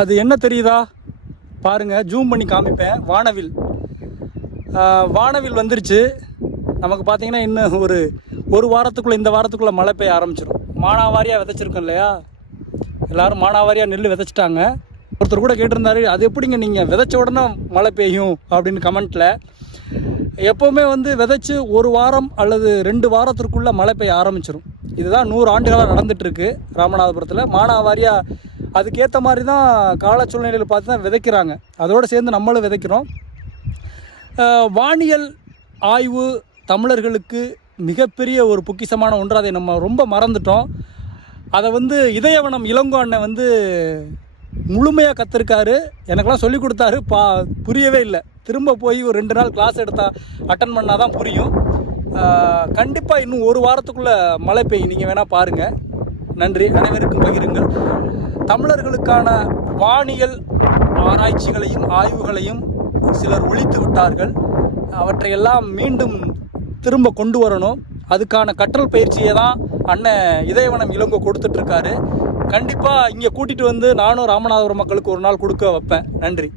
அது என்ன தெரியுதா? பாருங்கள் ஜூம் பண்ணி காமிப்பேன். வானவில். வானவில் வந்துருச்சு. நமக்கு பார்த்தீங்கன்னா இன்னும் ஒரு ஒரு வாரத்துக்குள்ளே இந்த வாரத்துக்குள்ளே மழை பெய்ய ஆரம்பிச்சிடும் மானாவாரியாக விதைச்சிருக்கோம் இல்லையா? எல்லோரும் மானாவாரியாக நெல் விதைச்சிட்டாங்க. ஒருத்தர் கூட கேட்டிருந்தாரு அது எப்படிங்க நீங்கள் விதைச்ச உடனே மழை பெய்யும்? அப்படின்னு கமெண்ட்டில் எப்போவுமே வந்து விதைச்சி ஒரு வாரம் அல்லது ரெண்டு வாரத்திற்குள்ளே மழை பெய்ய ஆரம்பிச்சிடும் இதுதான் நூறு ஆண்டுகளாக நடந்துகிட்ருக்கு ராமநாதபுரத்தில். மானாவாரியாக அதுக்கேற்ற மாதிரி தான் கால சூழ்நிலையில் பார்த்து தான் விதைக்கிறாங்க. அதோடு சேர்ந்து நம்மளும் விதைக்கிறோம். வானியல் ஆய்வு தமிழர்களுக்கு மிகப்பெரிய ஒரு பொக்கிஷமான ஒன்று அதை நம்ம ரொம்ப மறந்துட்டோம். அதை வந்து இதயவனம் இளங்கோ அண்ணன் வந்து முழுமையாக கற்றுருக்காரு எனக்கெல்லாம் சொல்லி கொடுத்தாரு. பா புரியவே இல்லை. திரும்ப போய் ஒரு ரெண்டு நாள் கிளாஸ் எடுத்தா அட்டன் பண்ணால் தான் புரியும் கண்டிப்பாக இன்னும் ஒரு வாரத்துக்குள்ளே மழை பெய்யும். நீங்கள் வேணால் பாருங்கள் நன்றி. அனைவருக்கும் பகிருங்கள். தமிழர்களுக்கான வானியல் ஆராய்ச்சிகளையும் ஆய்வுகளையும் சிலர் ஒழித்து விட்டார்கள். அவற்றையெல்லாம் மீண்டும் திரும்ப கொண்டு வரணும். அதுக்கான கற்றல் பயிற்சியை தான் அண்ணன் இதயவனம் இளங்கோ கொடுத்துட்ருக்காரு. கண்டிப்பாக இங்கே கூட்டிகிட்டு வந்து நானும் ராமநாதபுரம் மக்களுக்கு ஒரு நாள் கொடுக்க வைப்பேன். நன்றி.